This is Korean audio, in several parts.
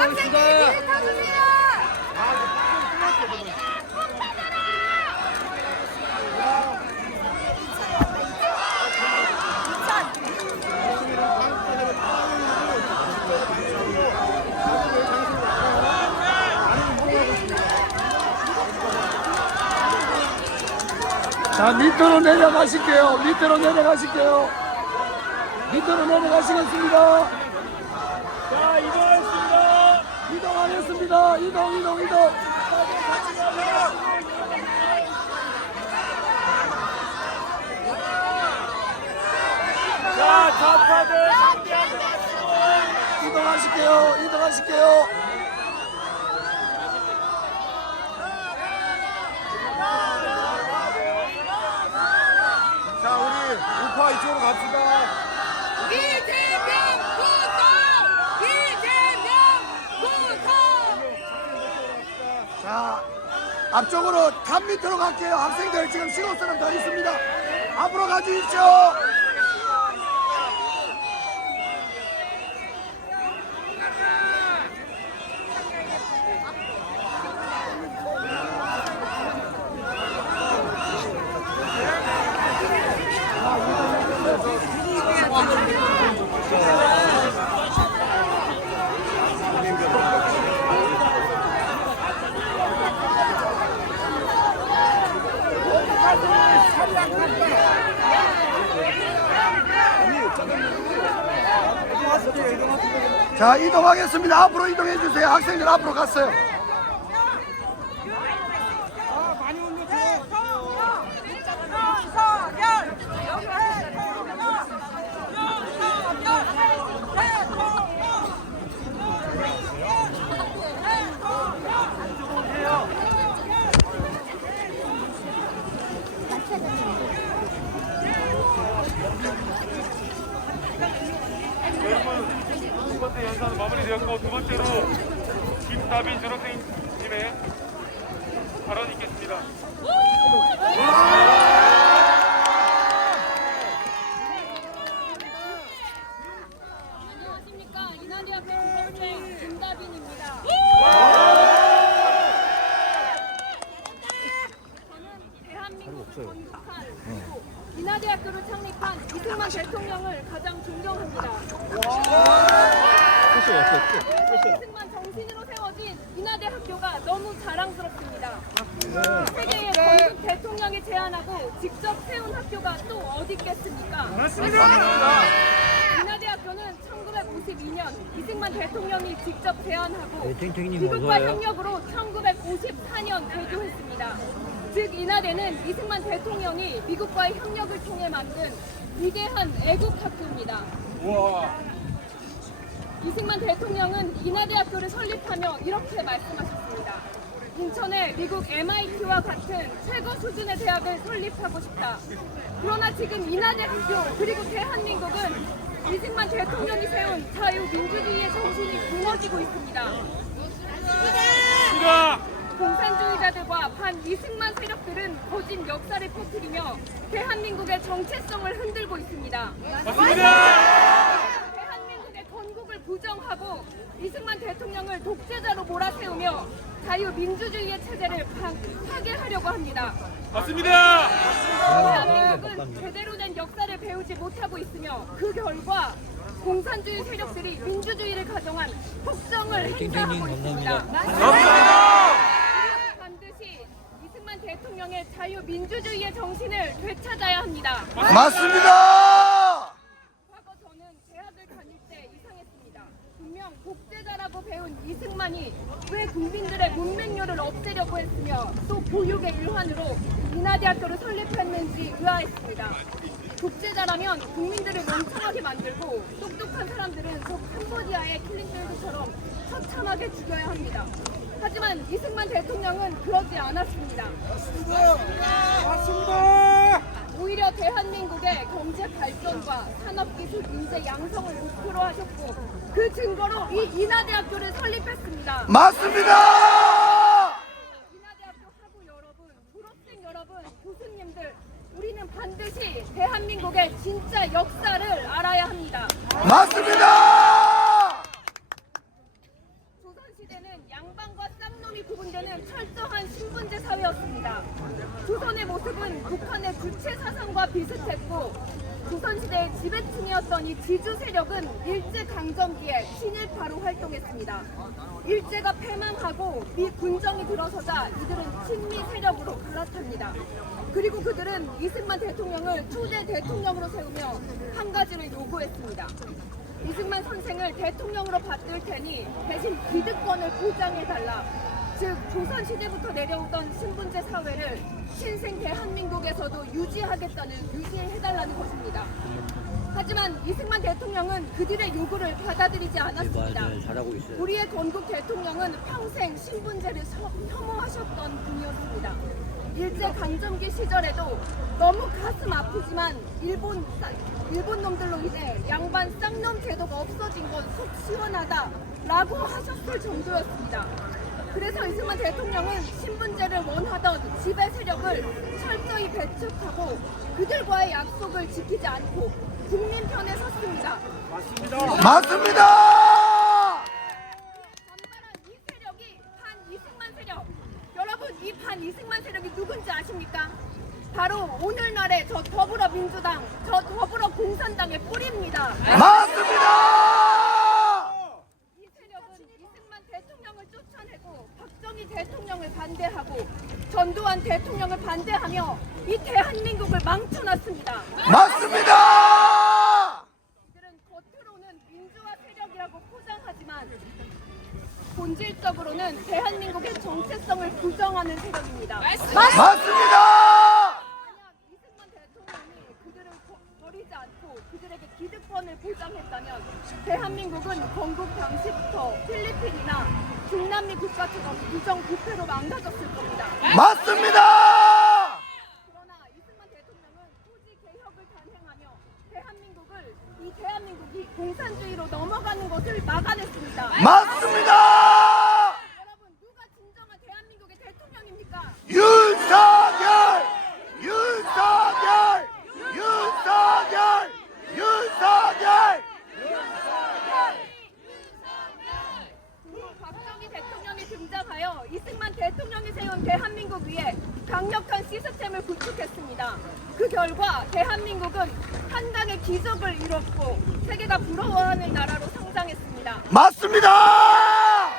학생들 뒤에 타주세요. 자, 밑으로 내려가실게요. 밑으로 내려가실게요. 밑으로 내려가시겠습니다. 자, 이동하겠습니다. 이동하겠습니다. 이동. 자, 좌파들 상대하지 마시고. 이동하실게요. 자, 우리 우파 이쪽으로 갑시다. 이재명 구속! 자, 앞쪽으로 탑 밑으로 갈게요. 학생들 지금 15사람 더 있습니다. 앞으로 가주십시오. 자, 이동하겠습니다. 앞으로 이동해 주세요. 학생들 앞으로 갔어요. 첫 번째 연사는 마무리되었고 두 번째로 김다빈 졸업생님의 발언이 있겠습니다. 안녕하십니까. 인하대학교 졸업생 김다빈입니다. 저는 대한민국을 건국한 그리고 인하대학교를 창립한 이승만 대통령을 가장 존경합니다. 이승만 정신으로 세워진 인하대학교가 너무 자랑스럽습니다. 세계의 건국 대통령이 제안하고 직접 세운 학교가 또 어디 있겠습니까? 맞습니다. 인하대학교는 1952년 이승만 대통령이 직접 제안하고 미국과 협력으로 1954년 개교했습니다. 즉 인하대는 이승만 대통령이 미국과의 협력을 통해 만든 위대한 애국학교입니다. 이승만 대통령은 인하대학교를 설립하며 이렇게 말씀하셨습니다. 인천에 미국 MIT와 같은 최고 수준의 대학을 설립하고 싶다. 그러나 지금 인하대학교 그리고 대한민국은 이승만 대통령이 세운 자유민주주의의 정신이 무너지고 있습니다. 공산주의자들과 반-이승만 세력들은 거짓 역사를 퍼뜨리며 대한민국의 정체성을 흔들고 있습니다. 대한민국의 건국을 부정하고 이승만 대통령을 독재자로 몰아세우며 자유민주주의의 체제를 파괴하려고 합니다. 맞습니다. 대한민국은 제대로 된 역사를 배우지 못하고 있으며 그 결과 공산주의 세력들이 민주주의를 가정한 폭정을 행사하고 있습니다. 반드시 이승만 대통령의 자유민주주의의 정신을 되찾아야 합니다. 맞습니다. 과거 저는 대학을 다닐 때 이상했습니다. 분명 독재자라고 배운 이승만이 왜 국민들의 문맹률을 없애려고 했으며 또 보육의 일환으로 인하대학교를 설립했는지 의아했습니다. 독재자라면 국민들을 멍청하게 만들고 똑똑한 사람들은 저 캄보디아의 킬링필드처럼 처참하게 죽여야 합니다. 하지만 이승만 대통령은 그러지 않았습니다. 맞습니다. 오히려 대한민국의 경제 발전과 산업기술 인재 양성을 목표로 하셨고 그 증거로 이 인하대학교를 설립했습니다. 맞습니다. 인하대학교 학우 여러분, 졸업생 여러분, 교수님들 우리는 반드시 대한민국의 진짜 역사를 알아야 합니다. 맞습니다. 시대는 양반과 쌍놈이 구분되는 철저한 신분제 사회였습니다. 조선의 모습은 북한의 주체 사상과 비슷했고 조선시대의 지배층이었던 이 지주 세력은 일제강점기에 친일파로 활동했습니다. 일제가 패망하고 미 군정이 들어서자 이들은 친미 세력으로 갈아탑니다. 그리고 그들은 이승만 대통령을 초대 대통령으로 세우며 한 가지를 요구했습니다. 이승만 선생을 대통령으로 받들 테니 대신 기득권을 보장해달라. 즉 조선시대부터 내려오던 신분제 사회를 신생 대한민국에서도 유지해달라는 것입니다. 하지만 이승만 대통령은 그들의 요구를 받아들이지 않았습니다. 우리의 건국 대통령은 평생 신분제를 혐오하셨던 분이었습니다. 일제강점기 시절에도 너무 가슴 아프지만 일본 놈들로 인해 양반 쌍놈 제도가 없어진 건 속 시원하다라고 하셨을 정도였습니다. 그래서 이승만 대통령은 신분제를 원하던 지배 세력을 철저히 배척하고 그들과의 약속을 지키지 않고 국민 편에 섰습니다. 맞습니다. 반발한 이 세력이 반-이승만 세력. 여러분, 이 반-이승만 세력이 누군지 아십니까? 바로 오늘날의 저 더불어민주당, 저 더불어공산당의 뿌리입니다. 맞습니다. 이 세력은 이승만 대통령을 쫓아내고 박정희 대통령을 반대하고 전두환 대통령을 반대하며 이 대한민국을 망쳐놨습니다. 맞습니다. 이들은 겉으로는 민주화 세력이라고 포장하지만 본질적으로는 대한민국의 정체성을 부정하는 세력입니다. 맞습니다. 만약 이승만 대통령이 그들을 버리지 않고 그들에게 기득권을 보장했다면 대한민국은 건국 당시부터 필리핀이나 중남미 국가처럼 부정부패로 망가졌을 겁니다. 맞습니다. 그러나 이승만 대통령은 토지 개혁을 단행하며 이 대한민국이 공산주의로 넘어가는 것을 막아냈습니다. 맞습니다. 여러분, 누가 진정한 대한민국의 대통령입니까? 윤석열! 윤석열! 윤석열! 윤석열! 박정희 대통령이 등장하여 이승만 대통령이 세운 대한민국 위에 강력한 시스템을 구축했습니다. 그 결과 대한민국은 한강의 기적을 이뤘고 세계가 부러워하는 나라로 성장했습니다. 맞습니다.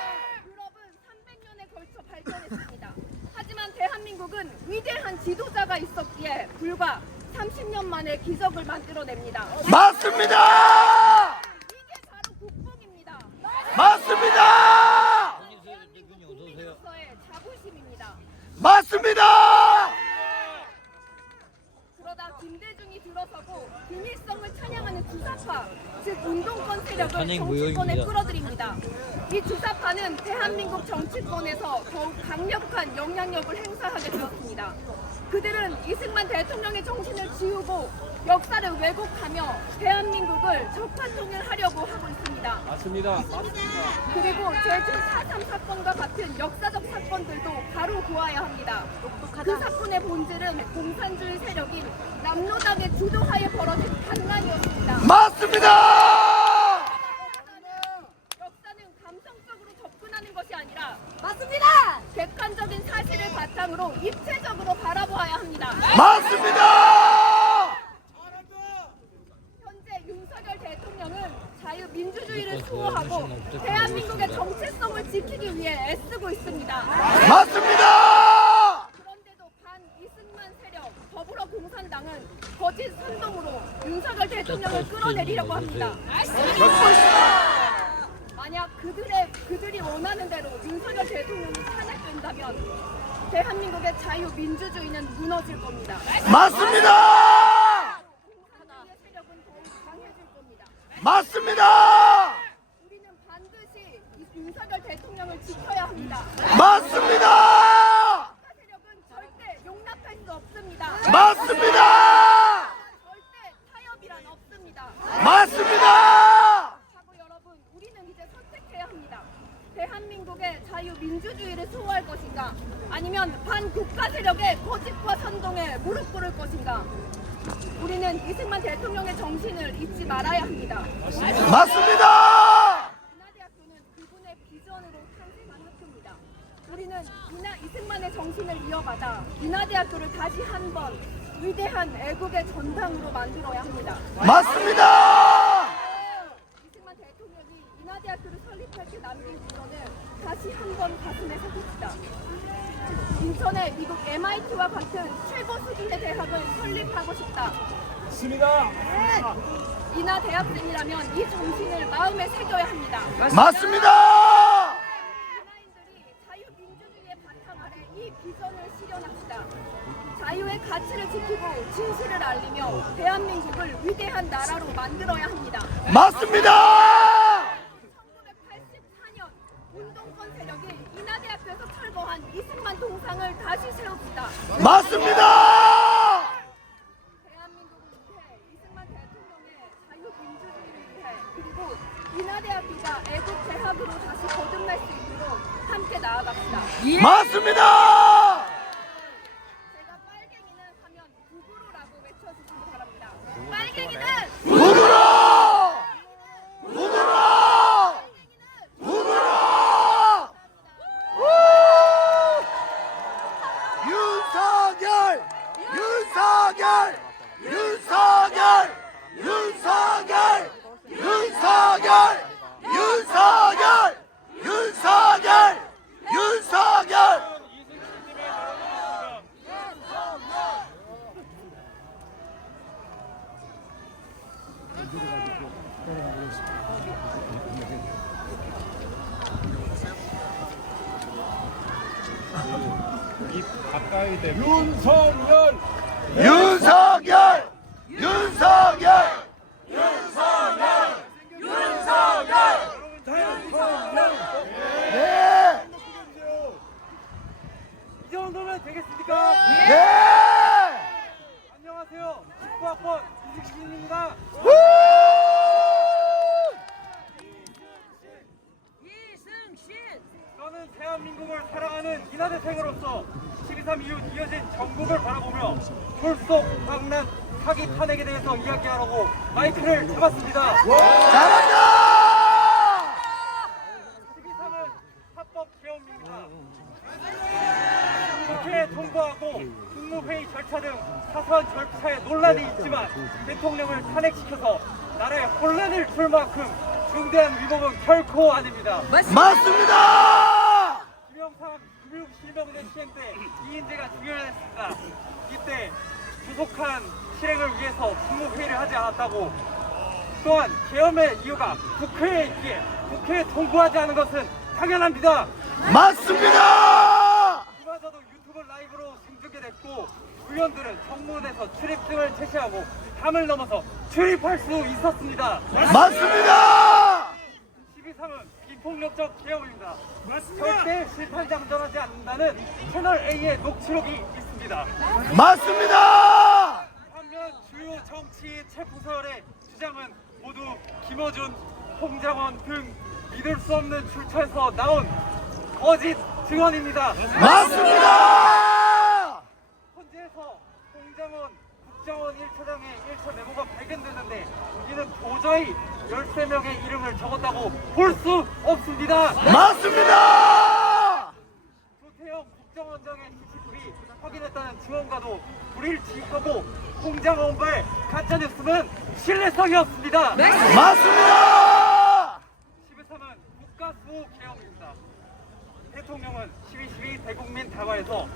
유럽은 300년에 걸쳐 발전했습니다. 하지만 대한민국은 위대한 지도자가 있었기에 불과 30년 만에 기적을 만들어냅니다. 맞습니다. 이게 바로 국뽕입니다. 맞습니다. 대한민국 국민으로서의 자부심입니다. 맞습니다. 그러다 김대중이 들어서고 김일성을 찬양하는 주사파, 즉 운동권 세력을 정치권에 끌어들입니다. 이 주사파는 대한민국 정치권에서 더욱 강력한 영향력을 행사하게 되었습니다. 그들은 이승만 대통령의 정신을 지우고 역사를 왜곡하며 대한민국을 적화통일하려고 하고 있습니다. 맞습니다. 그리고 제주 4.3 사건과 같은 역사적 사건들도 바로 보아야 합니다. 그 사건의 본질은 공산주의 세력인 남로당의 주도하에 벌어진 반란이었습니다. 맞습니다. 역사는 감성적으로 접근하는 것이 아니라 맞습니다. 객관적인 사실을 바탕으로 입체적으로 바라보아야 합니다. 맞습니다. 현재 윤석열 대통령은 자유민주주의를 수호하고 대한민국의 정체성을 지키기 위해 애쓰고 있습니다. 맞습니다. 그런데도 반-이승만 세력 더불어공산당은 거짓 선동으로 윤석열 대통령을 끌어내리려고 합니다. 만약 그들이 원하는 대로 윤석열 대통령이 탄핵된다면 대한민국의 자유민주주의는 무너질 겁니다. 맞습니다. 공산주의 세력은 더욱 강해질 겁니다. 맞습니다. 우리는 반드시 이 윤석열 대통령을 지켜야 합니다. 맞습니다. 국가 세력은 절대 용납할 수 없습니다. 맞습니다. 절대 타협이란 없습니다. 맞습니다. 하고 여러분, 우리는 이제 선택해야 합니다. 대한민국의 자유민주주의를 수호할 것인가, 아니면 반국가 세력의 거짓과 선동에 무릎 꿇을 것인가. 우리는 이승만 대통령의 정신을 잊지 말아야 합니다. 맞습니다. 인하대학교는 그분의 비전 비전으로 탄생한 학교입니다. 우리는 이승만의 정신을 이어받아 인하대학교를 다시 한번 위대한 애국의 전당으로 만들어야 합니다. 맞습니다. 이승만 대통령이 인하대학교를 설립할 때 남긴 비전을 다시 한번 가슴에 새깁시다. 인천의 미국 MIT와 같은 최고 수준의 대학을 설립하고 싶다. 있습니다. 인하 대학생이라면 이 정신을 마음에 새겨야 합니다. 맞습니다. 인하인들이 자유민주주의의 바탕 아래 이 비전을 실현합시다. 자유의 가치를 지키고 진실을 알리며 대한민국을 위대한 나라로 만들어야 합니다. 맞습니다. 1984년 운동권 세력이 인하대학교에서 철거한 이승만 동상을 다시 세웁시다. 맞습니다. 대한민국을 위해 이승만 대통령의 자유민주주의를 위해 그리고 인하대학교가 애국 대학으로 다시 거듭날 수 있도록 함께 나아갑시다. 맞습니다. 제가 빨갱이는 하면 북으로라고 외쳐주시기 바랍니다. 빨갱이는 북으로! 북으로! 북으로! 윤석열! 윤석열! 윤석열! 윤석열! 윤석열! 윤석열! 윤석열! 윤석열! 윤석열! 윤석열! 윤석열! 윤석열! 윤석열! 네! 이 정도면 되겠습니까? 네! 안녕하세요. 19학번 이승신입니다. 저는 대한민국을 사랑하는 인하대생으로서 12.3 이후 이어진 전국을 바라보며 졸속, 강난, 사기 탄핵에 대해서 이야기하라고 마이크를 잡았습니다. 잘한다! 12.3은 합법 계엄입니다. 국회에 통과하고 국무회의 절차 등 사소한 절차에 논란이 있지만 대통령을 탄핵시켜서 나라에 혼란을 줄 만큼 중대한 위법은 결코 아닙니다. 맞습니다! 김영삼 금융실명제 시행 때 이인재가 중요했습니다. 이때 조속한 실행을 위해서 국무회의를 하지 않았다고. 또한 계엄의 이유가 국회에 있기에 국회에 통과하지 않은 것은 당연합니다. 맞습니다! 그마저도 유튜브 라이브로 생중계됐고 의원들은 정문에서 출입 등을 제시하고 담을 넘어서 출입할 수 있었습니다. 맞습니다! 12.3은 비폭력적 계엄입니다. 절대 실탄장전하지 않는다는 채널A의 녹취록이 있습니다. 맞습니다! 반면 주요 정치 체포서열의 주장은 모두 김어준, 홍장원 등 믿을 수 없는 출처에서 나온 거짓 증언입니다. 맞습니다! 현지에서 홍장원 국정원 1차장의 1차 메모가 발견됐는데 이는 도저히 13명의 이름을 적었다고 볼 수 없습니다. 맞습니다! 조태영 국정원장의 CCTV 확인했다는 증언과도 불일치하고 홍장원발 가짜뉴스는 신뢰성이 없습니다. 맞습니다! 12.3은 국가수호 계엄입니다. 대통령은 12.12 대국민 다과에서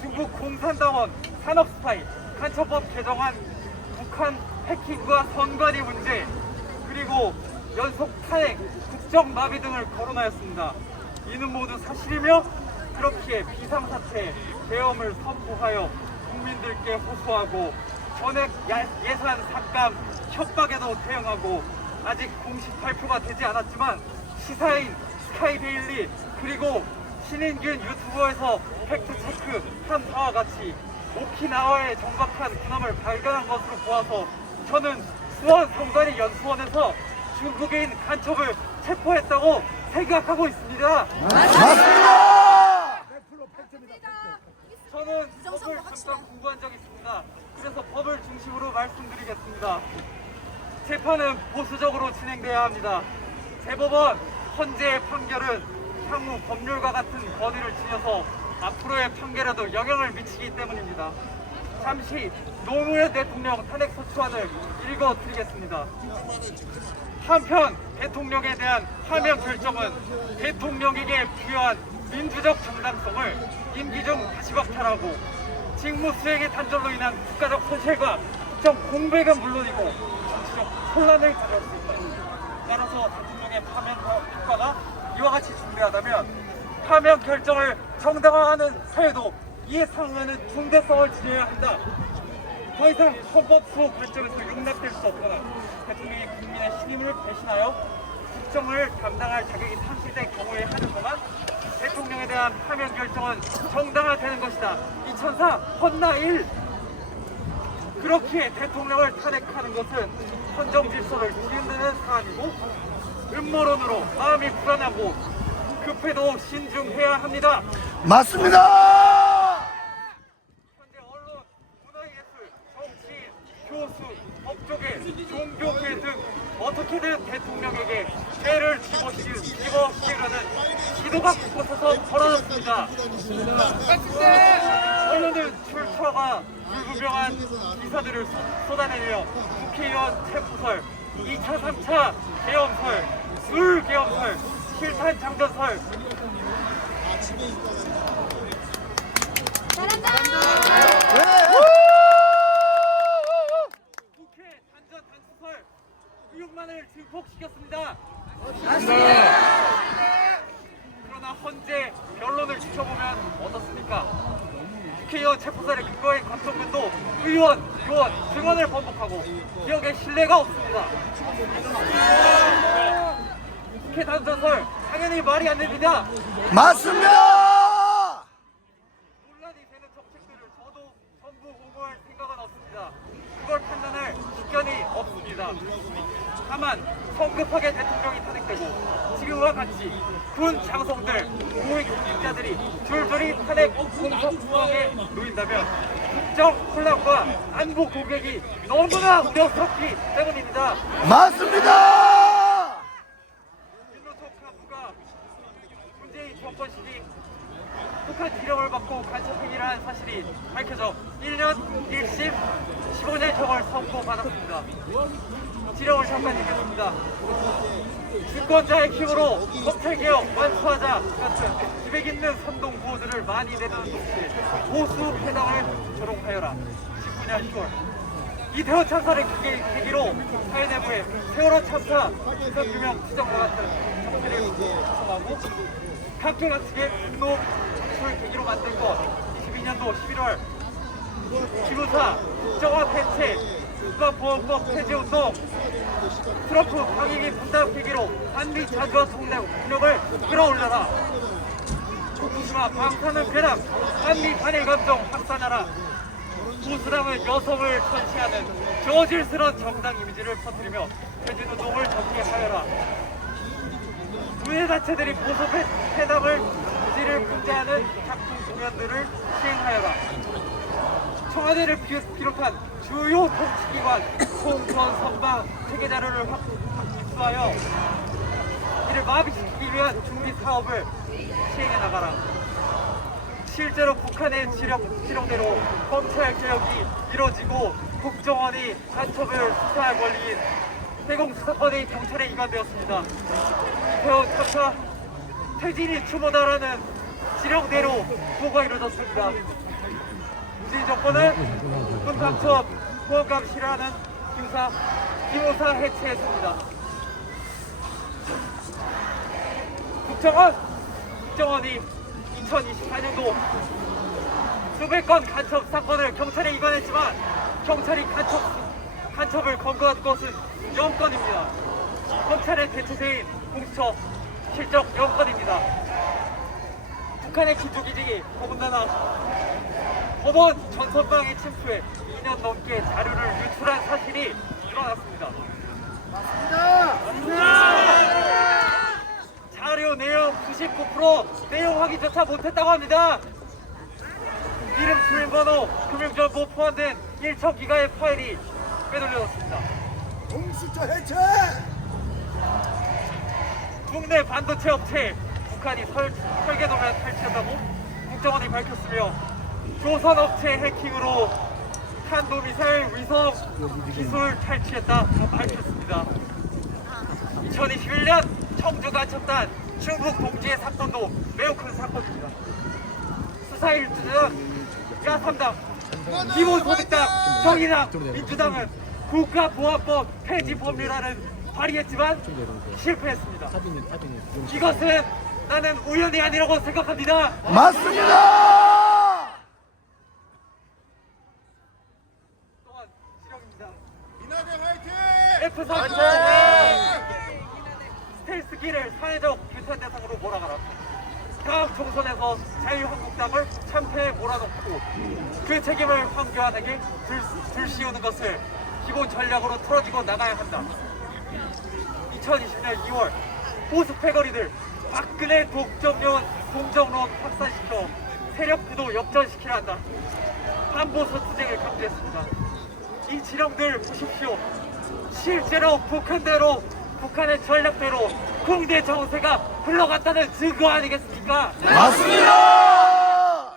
중국 공산당원 산업스파이 간첩법 개정안, 북한 해킹과 선관위 문제, 그리고 연속 탄핵, 국정마비 등을 거론하였습니다. 이는 모두 사실이며 그렇기에 비상사태, 계엄을 선포하여 국민들께 호소하고 전액 예산 삭감, 협박에도 대응하고 아직 공식 발표가 되지 않았지만 시사인 스카이데일리 그리고 신인균 유튜버에서 팩트체크 한 바와 같이 오키나와의 정박한 군함을 발견한 것으로 보아서 저는 수원 성관이 연수원에서 중국인 간첩을 체포했다고 생각하고 있습니다. 맞습니다! 저는 법을 잠깐 공부한 적이 있습니다. 그래서 법을 중심으로 말씀드리겠습니다. 재판은 보수적으로 진행돼야 합니다. 대법원 헌재의 판결은 향후 법률과 같은 권위를 지녀서 앞으로의 판결에도 영향을 미치기 때문입니다. 잠시 노무현 대통령 탄핵소추안을 읽어드리겠습니다. 한편 대통령에 대한 파면 결정은 대통령에게 부여한 민주적 정당성을 임기 중 다시 박탈하고 직무 수행의 단절로 인한 국가적 손실과 국정 공백은 물론이고 정치적 혼란을 가져올 수 있다. 따라서 대통령의 파면 효과가 이와 같이 중대하다면 파면 결정을 정당화하는 사회도 이에 상응하는 중대성을 지녀야 한다. 더 이상 헌법수호 관점에서 용납될 수 없거나 대통령이 국민의 신임을 배신하여 국정을 담당할 자격이 상실된 경우에 한해서만 대통령에 대한 파면 결정은 정당화되는 것이다. 이천사 헌나 1. 그렇기에 대통령을 탄핵하는 것은 헌정 질서를 뒤흔드는 사안이고 음모론으로 마음이 불안하고 급해도 신중해야 합니다. 맞습니다. 현재 언론, 문화예술, 정치인, 교수, 법조계, 종교계 등 어떻게든 대통령에게 죄를 집어씌우려는 시도가 곳곳에서 벌어졌습니다. 언론은 출처가 불분명한 기사들을 쏟아내며 국회의원 체포설, 2차, 3차 계엄설, 술 계엄설, 실탄 장전설, 국회 단전 단수설, 의혹만을 증폭시켰습니다. 그러나 헌재 변론을 지켜보면 어떻습니까? 국회의원 체포설의 근거인 각종면도 의원, 요원, 증언을 번복하고 기억에 신뢰가 없습니다. 국회 단전설 당연히 말이 안 됩니다. 맞습니다. 논란이 되는 정책들을 저도 전부 옹호할 생각은 없습니다. 그걸 판단할 기견이 없습니다. 다만 성급하게 대통령이 탄핵되고 지금과 같이 군 장성들, 고위 공직자들이 줄줄이 탄핵 공석수학에 놓인다면 국정 혼란과 안보 공격이 너무나 우려스럽기 때문입니다. 맞습니다. 민노총 간부가 문재인 정권 시기 북한 지령을 받고 간첩 행위를 한 사실이 밝혀져 1년 1심 15년형을 선고받았습니다. 지령을 잠깐 읽겠습니다. 주권자의 힘으로 검찰개혁 완수하자 같은 기백 있는 선동 구호들을 많이 내는 동시에 보수 패당을 조롱하여라. 19년 10월 이태원 참사를 계기로 사회 내부에 세월호 참사 유선규명 추정과 같은 정치를 구성하고 각계각 측의 분노 창출 계기로 만든 것 22년도 11월 기무사 국정화 폐체 국가보안법 폐지운동 트럼프 방위기 분담 계기로 한미 자주와 통력을 끌어올려라. 후쿠시마 방사능 배낭 한미 반일 감정 확산하라. 보수당은 여성을 천시하는 저질스러운 정당 이미지를 퍼뜨리며 폐지운동을 전개하여라. 의회단체들이 보수 패당을 지지를 풍자하는 작품 공연들을 시행하여라. 청와대를 비롯한 주요 통치기관 총선 선방 체계 자료를 입수하여 이를 마비시키기 위한 준비 사업을 시행해 나가라. 실제로 북한의 지령대로 검찰 개혁이 이뤄지고 국정원이 간첩을 수사할 권리인 대공수사권이 경찰에 이관되었습니다. 이태원 참사 퇴진이 추모다라는 지령대로 보고가 이루어졌습니다. 문재인 정권은 군 간첩 보안감시를 하는 기무사 해체했습니다. 국정원이 2024년도 수백 건 간첩 사건을 경찰에 이관했지만 경찰이 간첩을 검거한 것은 0건입니다. 검찰의 대체제인 공수처 실적 0건입니다. 북한의 기초기직이 더군다나 법원 전선방에 침투해 2년 넘게 자료를 유출한 사실이 드러났습니다. 자료 내용 99% 내용 확인조차 못했다고 합니다. 이름, 주민번호, 금융정보 포함된 1천 기가의 파일이 빼돌려졌습니다. 공수처 해체. 국내 반도체 업체 북한이 설계도면 탈취했다고 국정원이 밝혔으며 조선 업체 해킹으로 탄도미사일 위성 기술 탈취했다 밝혔습니다. 2021년 청주 간첩단 중국 동지의 사건도 매우 큰 사건입니다. 수사 1주는 야3당, 기본소득당, 정의당, 민주당은 국가보안법 폐지 법률안을 발의했지만 실패했습니다. 이것은 나는 우연이 아니라고 생각합니다. 맞습니다. 또한 지령입니다. 이나대 화이팅! F-35 스텔스기를 사회적 규탄 대상으로 몰아가라. 다음 총선에서 자유한국당을 참패에 몰아넣고 그 책임을 황교안에게 불씌우는 것을 기본 전략으로 틀어지고 나가야 한다. 2020년 2월 보수 패거리들 박근혜 동정론 확산시켜 세력구도 역전시켜야 한다. 반보수 투쟁을 강조했습니다. 이 지령들 보십시오. 실제로 북한의 전략대로 국내 정세가 흘러갔다는 증거 아니겠습니까? 맞습니다.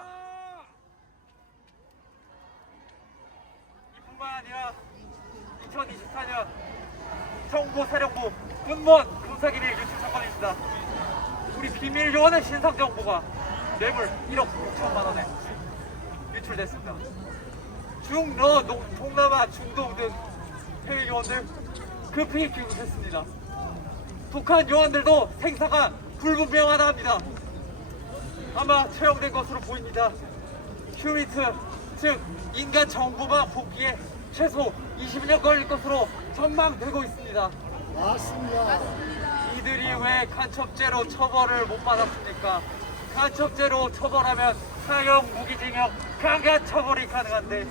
이뿐만 아니라 2024년 정보사령부 군무원 군사기밀 유출 사건입니다. 우리 비밀 요원의 신상 정보가 뇌물 1억 6천만 원에 유출됐습니다. 중러, 동남아, 중동 등 해외 요원들 급히 귀국했습니다. 북한 요원들도 생사가 불분명하다 합니다. 아마 처형된 것으로 보입니다. 휴미트, 즉 인간 정보망 복귀에 최소 20년 걸릴 것으로 전망되고 있습니다. 맞습니다. 이들이 왜 간첩죄로 처벌을 못 받았습니까? 간첩죄로 처벌하면 사형, 무기징역, 강간 처벌이 가능한데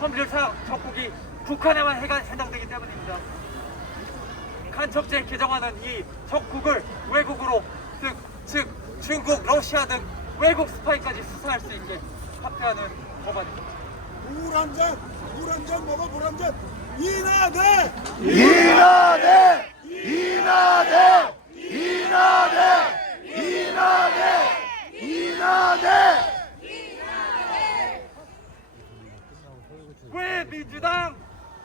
법률상 적국이 북한에만 해당되기 때문입니다. 간첩죄 개정안은 이 적국을 외국으로 즉 중국, 러시아 등 외국 스파이까지 수사할 수 있게 확대하는 법안입니다. 물 한 잔 먹어, 물 한 잔. 이나대! 이나대! 이나대! 이나대! 이나대! 이나대! 왜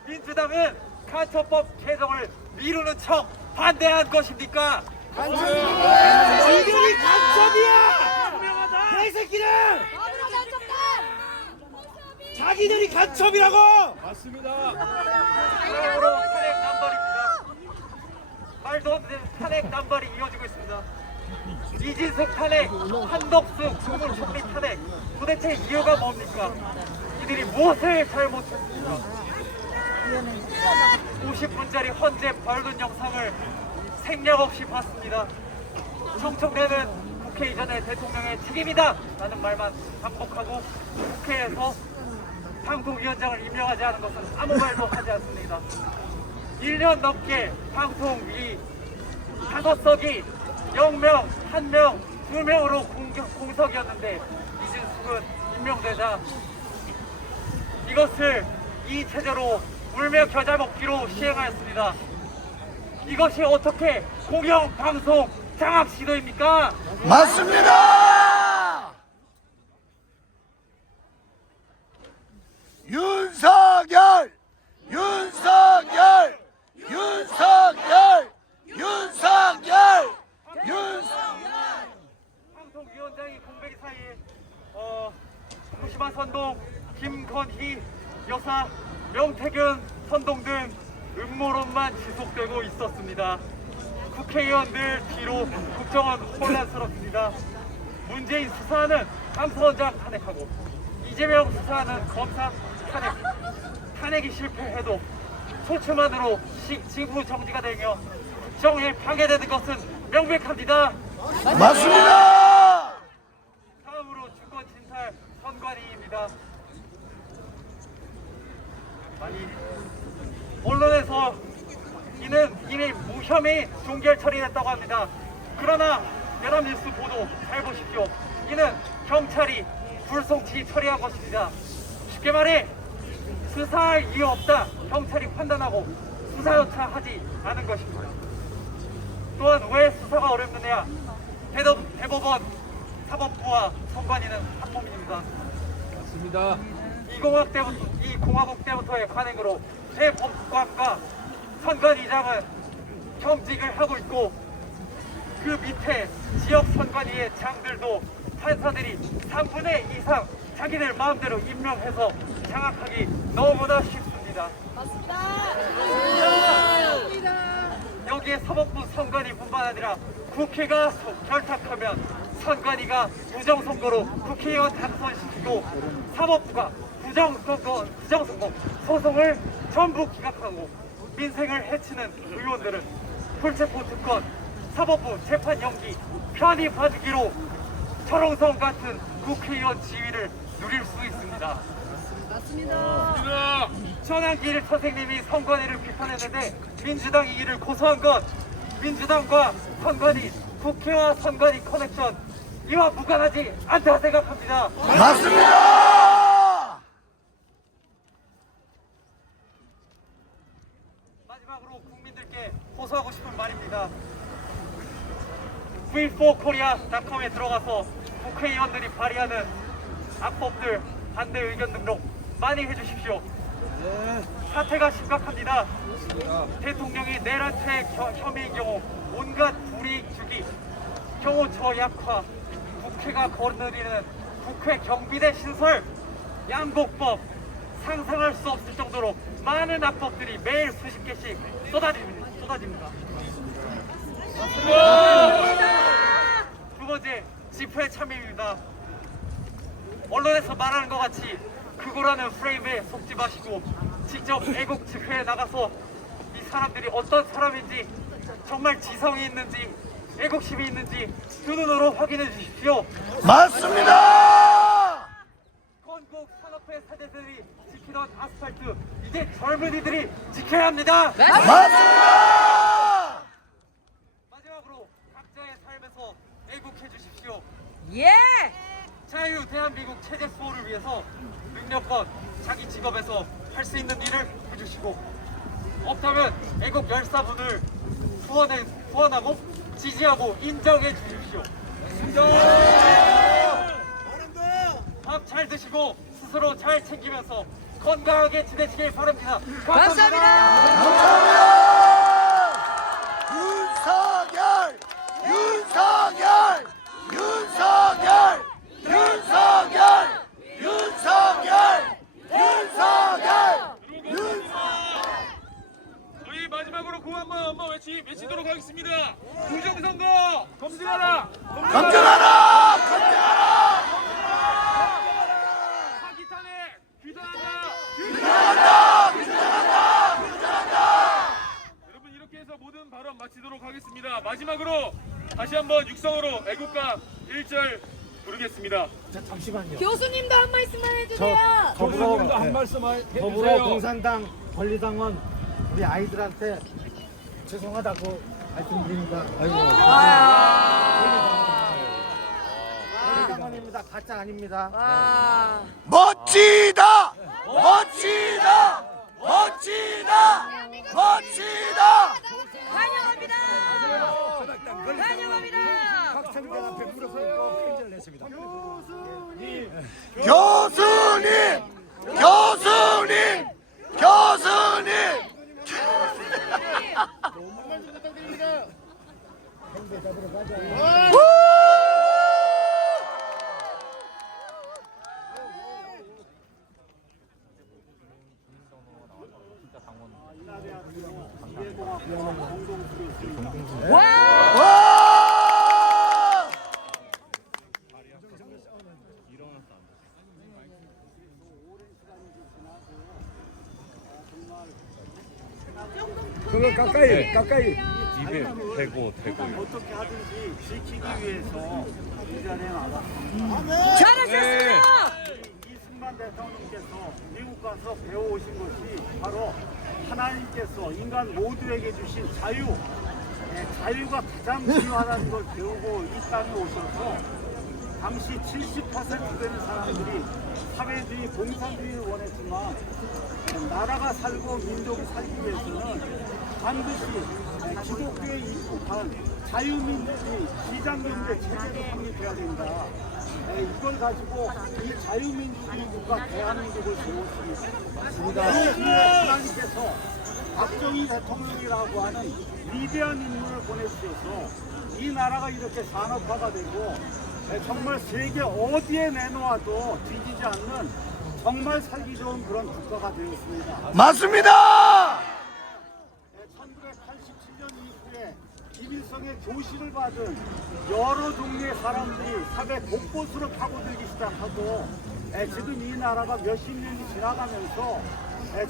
민주당은 간첩법 개정을 미루는 척 반대한 것입니까? 이들이 간첩이야! 분명하다. 개새끼들! 마누라 간첩단! 자기들이 간첩이라고! 참으로 탄핵 남발입니다. 말도 안 되는 탄핵 남발이 이어지고 있습니다. 이진석 탄핵, 한덕수, 조문총리 탄핵, 도대체 이유가 뭡니까? 이들이 무엇을 잘못했습니까? 50분짜리 헌재 벌금 영상을 생략 없이 봤습니다. 청청대는 국회 이전에 대통령의 책임이다 라는 말만 반복하고 국회에서 방통위원장을 임명하지 않은 것은 아무 말도 하지 않습니다. 1년 넘게 방통위 5석이 0명, 1명, 2명으로 공석이었는데 이진숙은 임명되자 이것을 이 체제로 울며 겨자 먹기로 시행하였습니다. 이것이 어떻게 공영방송 장악 시도입니까? 맞습니다. 윤석열! 윤석열! 윤석열! 윤석열! 윤석열! 방통위원장이 공백이 사이에 후쿠시마 선동, 김건희 여사, 명태균 선동 등 음모론만 지속되고 있었습니다. 국회의원들 뒤로 국정원 혼란스럽습니다. 문재인 수사하는 감사원장 탄핵하고 이재명 수사하는 검사 탄핵. 탄핵이 실패해도 소추만으로 직무 정지가 되며 국정이 파괴되는 것은 명백합니다. 맞습니다. 다음으로 주권 진탈 선관위입니다. 아니, 언론에서 이는 이미 무혐의 종결 처리했다고 합니다. 그러나 연합뉴스 보도 잘 보십시오. 이는 경찰이 불송치 처리한 것입니다. 쉽게 말해 수사할 이유 없다 경찰이 판단하고 수사 요청하지 않은 것입니다. 또한 왜 수사가 어렵느냐? 대법원, 사법부와 선관위는 한 몸입니다. 맞습니다. 이 공화국 때부터의 관행으로 대법관과 선관위장은 겸직을 하고 있고 그 밑에 지역 선관위의 장들도 판사들이 3분의 2 이상 자기들 마음대로 임명해서 장악하기 너무나 쉽습니다. 맞습니다. 여기에 사법부 선관위뿐만 아니라 국회가 결탁하면 선관위가 부정선거로 국회의원 당선시키고 사법부가 부정선거 소송을 전부 기각하고 민생을 해치는 의원들은 불체포 특권, 사법부 재판 연기, 편히 봐주기로 철옹성 같은 국회의원 지위를 누릴 수 있습니다. 맞습니다. 천안길 선생님이 선관위를 비판했는데 민주당이 이를 고소한 것, 민주당과 선관위, 국회와 선관위 커넥션 이와 무관하지 않다 생각합니다. 맞습니다. 마지막으로 국민들께 호소하고 싶은 말입니다. V4korea.com에 들어가서 국회의원들이 발의하는 악법들 반대 의견 등록 많이 해주십시오. 사태가 심각합니다. 대통령이 내란죄 혐의인 경우 온갖 불이익 주기, 경호처 약화, 국회가 거느리는 국회 경비대 신설, 양곡법, 상상할 수 없을 정도로 많은 악법들이 매일 수십 개씩 쏟아집니다. 두 번째, 집회 참여입니다. 언론에서 말하는 것 같이 극우라는 프레임에 속지 마시고 직접 애국 집회에 나가서 이 사람들이 어떤 사람인지 정말 지성이 있는지 애국심이 있는지 두 눈으로 확인해 주십시오. 맞습니다. 건국 산업회 세대들이 지키던 아스팔트 이제 젊은이들이 지켜야 합니다. 맞습니다. 마지막으로 각자의 삶에서 애국해 주십시오. 예. 자유 대한민국 체제 수호를 위해서 능력껏 자기 직업에서 할 수 있는 일을 해주시고 없다면 애국 열사분을 후원하고 지지하고 인정해 주십시오. 밥 잘 드시고 스스로 잘 챙기면서 건강하게 지내시길 바랍니다. 감사합니다. 저희 마지막으로 고 한번 외치도록 하겠습니다. 부정선거 검증하라. 검증하라. 사기 탄핵 규탄하라. 여러분 이렇게 해서 모든 발언 마치도록 하겠습니다. 마지막으로 다시 한번 육성으로 애국가 1절 부르겠습니다. 교수님도 한 말씀만 해주세요. 교수님도 한 말씀 해주세요. 더불어 공산당 권리당원 우리 아이들한테 죄송하다고 말씀드립니다. 권리당원입니다. 가짜 아닙니다. 멋지다. 환영합니다. 환영합니다. 학생들 앞에 무릎 꿇고 편지를 냈습니다. 교수님. 와! 그거 가까이. 입에 대고. 어떻게 하든지 지키기 위해서 이 자리에 나가. 잘하셨습니다. 이승만 대통령께서 미국 가서 배워오신 것이 바로 하나님께서 인간 모두에게 주신 자유, 자유가 가장 중요하다는 걸 배우고 이 땅에 오셔서 당시 70% 되는 사람들이 사회주의, 공산주의를 원했지만 나라가 살고 민족이 살기 위해서는 반드시 기독교에 입국한 자유민주주의 시장경제 체제도 확립해야 된다. 이걸 가지고 이 자유민주주의 국가 대한민국을 세웠습니다. 그 뒤에 하나님께서 박정희 대통령이라고 하는 위대한 인물을 보내주셔서 이 나라가 이렇게 산업화가 되고 정말 세계 어디에 내놓아도 뒤지지 않는 정말 살기 좋은 그런 국가가 되었습니다. 맞습니다. 1987년 이후에 김일성의 교시를 받은 여러 종류의 사람들이 사회 곳곳으로 파고들기 시작하고 지금 이 나라가 몇십 년이 지나가면서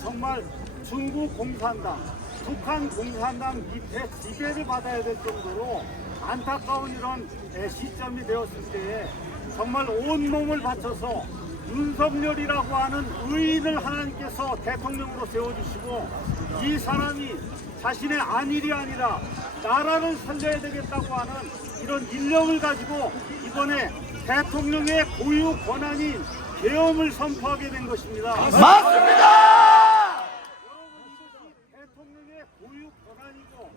정말 중국 공산당, 북한 공산당 밑에 지배를 받아야 될 정도로 안타까운 이런 시점이 되었을 때에 정말 온몸을 바쳐서 윤석열이라고 하는 의인을 하나님께서 대통령으로 세워주시고 이 사람이 자신의 안일이 아니라 나라를 살려야 되겠다고 하는 이런 일념을 가지고 이번에 대통령의 고유 권한인 계엄을 선포하게 된 것입니다. 맞습니다. 대통령의 고유 권한이고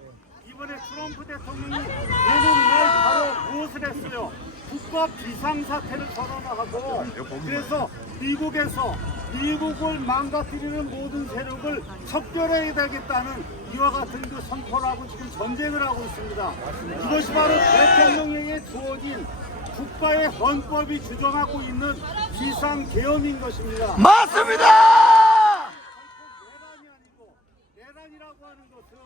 이번에 트럼프 대통령이 되는 날 바로 무엇을 했어요? 국가 비상사태를 선언하고 그래서 미국에서 미국을 망가뜨리는 모든 세력을 척결해야 되겠다는 이와 같은 그 선포를 하고 지금 전쟁을 하고 있습니다. 이것이 바로 대통령에게 주어진 국가의 헌법이 주장하고 있는 비상계엄인 것입니다. 맞습니다. 내란이 아니고 내란이라고 하는 것은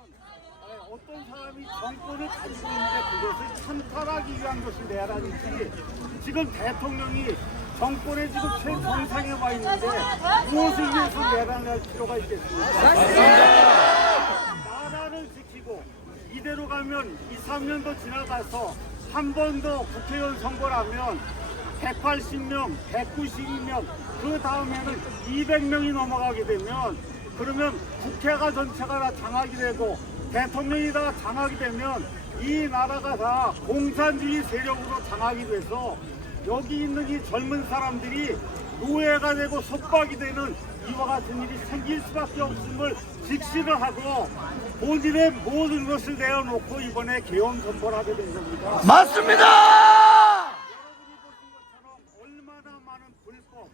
어떤 사람이 정권을 가지고 있는데 그것을 찬탈하기 위한 것이 내란이지 지금 대통령이 정권에 지금 최정상에 와 있는데 무엇을 위해서 내란을 할 필요가 있겠습니까? 나라를 지키고 이대로 가면 2, 3년 더 지나가서 한 번 더 국회의원 선거를 하면 180명, 192명 그 다음에는 200명이 넘어가게 되면 그러면 국회가 전체가 다 장악이 되고 대통령이 다 장악이 되면 이 나라가 다 공산주의 세력으로 장악이 돼서 여기 있는 이 젊은 사람들이 노예가 되고 속박이 되는 이와 같은 일이 생길 수밖에 없음을 직시를 하고 본인의 모든 것을 내어놓고 이번에 계엄 선포를 하게 된 겁니다. 맞습니다. 여러분이 보신 것처럼 얼마나 많은 불법,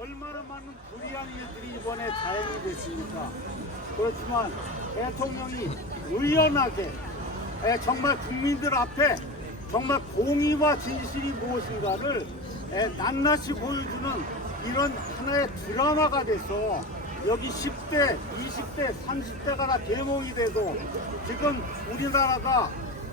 얼마나 많은 불이한 일들이 이번에 자행이 됐습니까? 그렇지만 대통령이 의연하게 정말 국민들 앞에 정말 공의와 진실이 무엇인가를 낱낱이 보여주는 이런 하나의 드라마가 돼서 여기 10대, 20대, 30대가 다 계몽이 돼도 지금 우리나라가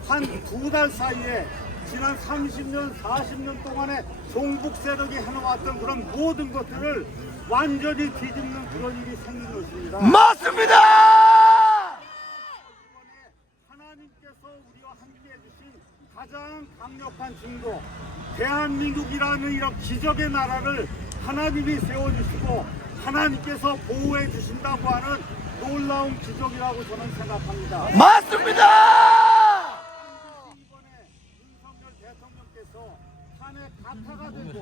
한 2달 사이에 지난 30년, 40년 동안에 종북 세력이 해놓았던 그런 모든 것들을 완전히 뒤집는 그런 일이 생긴 것입니다. 맞습니다. 이번에 하나님께서 우리와 함께 해주신 가장 강력한 증거, 대한민국이라는 이런 기적의 나라를 하나님이 세워주시고 하나님께서 보호해 주신다고 하는 놀라운 기적이라고 저는 생각합니다. 맞습니다. 이번에 윤석열 대통령께서 탄핵 가타가 되고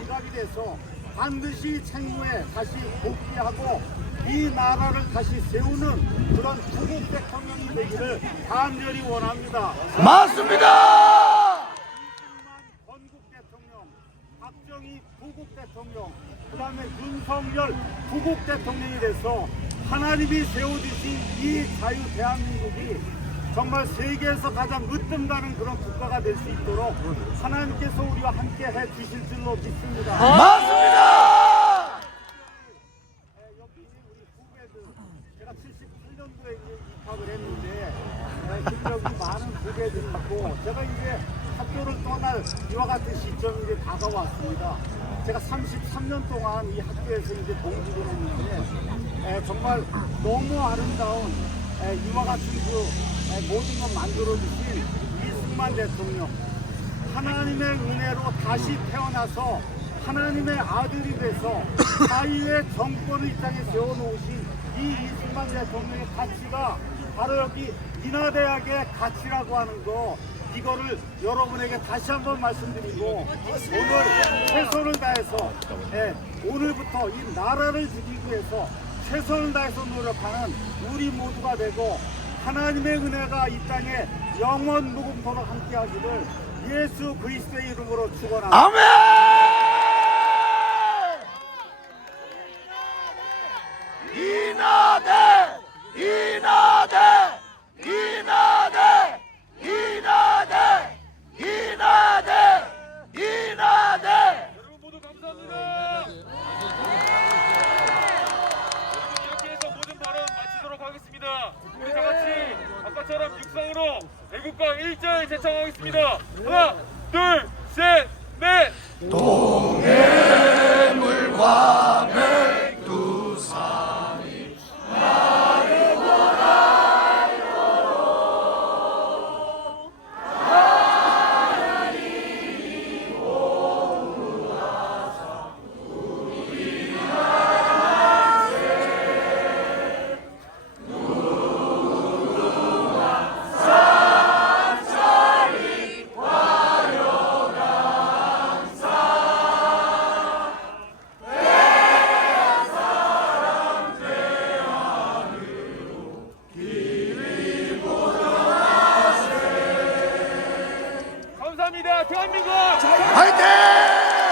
지각이 돼서 반드시 책무에 다시 복귀하고 이 나라를 다시 세우는 그런 조국 대통령이 되기를 간절히 원합니다. 맞습니다. 이승만 건국 대통령, 박정희 부국 대통령, 그 다음에 윤석열 부국 대통령이 돼서 하나님이 세워주신 이 자유 대한민국이 정말 세계에서 가장 으뜸가는 그런 국가가 될 수 있도록 하나님께서 우리와 함께 해 주실 줄로 믿습니다. 맞습니다. 여기 우리 후배들, 제가 78년도에 입학을 했는데 지금 여기 많은 후배들이 있고 제가 이제 학교를 떠날 이와 같은 시점이 이제 다가왔습니다. 제가 33년 동안 이 학교에서 이제 공부를 했는데 정말 너무 아름다운 이와 같은 그 모든 것 만들어주신 이승만 대통령, 하나님의 은혜로 다시 태어나서 하나님의 아들이 돼서 자유의 정권을 이 땅에 세워놓으신 이 이승만 대통령의 가치가 바로 여기 인하대학의 가치라고 하는 거, 이거를 여러분에게 다시 한번 말씀드리고 오늘 최선을 다해서 오늘부터 이 나라를 지키기 위해서 최선을 다해서 노력하는 우리 모두가 되고 하나님의 은혜가 이 땅에 영원 무궁토록 함께하기를 예수 그리스도의 이름으로 축원합니다. 아멘. 이나대 이나대 이나대 이나대 이나대 이나대. 여러분 모두 감사합니다. 이렇게 해서 모든 발언 마치도록 하겠습니다. 우리 다 같이 아까처럼 육성으로 애국가 1절 제청하겠습니다. 하나, 둘, 셋, 넷. 동해물과 백두산이 감사합니다. 대한민국. 화이팅!